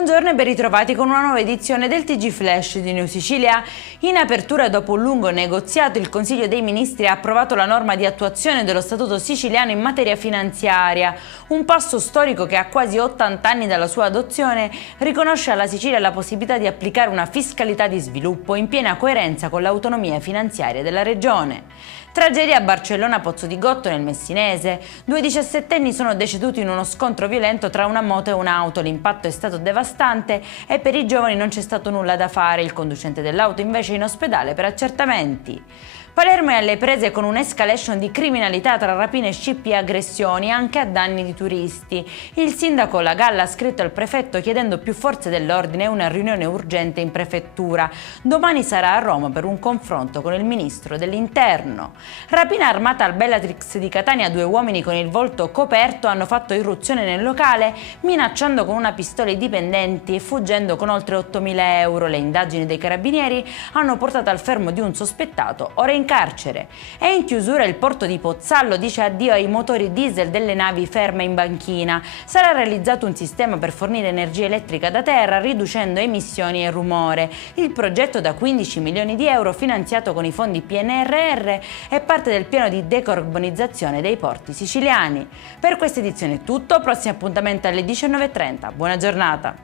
Buongiorno e ben ritrovati con una nuova edizione del TG Flash di New Sicilia. In apertura, dopo un lungo negoziato, il Consiglio dei Ministri ha approvato la norma di attuazione dello Statuto siciliano in materia finanziaria. Un passo storico che a quasi 80 anni dalla sua adozione riconosce alla Sicilia la possibilità di applicare una fiscalità di sviluppo in piena coerenza con l'autonomia finanziaria della regione. Tragedia a Barcellona Pozzo di Gotto nel Messinese. Due 17enni sono deceduti in uno scontro violento tra una moto e un'auto. L'impatto è stato devastante e per i giovani non c'è stato nulla da fare. Il conducente dell'auto invece è in ospedale per accertamenti. Palermo è alle prese con un'escalation di criminalità tra rapine, scippi e aggressioni anche a danni di turisti. Il sindaco La Galla ha scritto al prefetto chiedendo più forze dell'ordine e una riunione urgente in prefettura. Domani sarà a Roma per un confronto con il ministro dell'Interno. Rapina armata al Bellatrix di Catania, due uomini con il volto coperto hanno fatto irruzione nel locale minacciando con una pistola i dipendenti e fuggendo con oltre 8.000 euro. Le indagini dei carabinieri hanno portato al fermo di un sospettato, ora in carcere. È in chiusura il porto di Pozzallo, dice addio ai motori diesel delle navi ferme in banchina. Sarà realizzato un sistema per fornire energia elettrica da terra, riducendo emissioni e rumore. Il progetto da 15 milioni di euro, finanziato con i fondi PNRR, è parte del piano di decarbonizzazione dei porti siciliani. Per questa edizione è tutto, prossimo appuntamento alle 19:30. Buona giornata!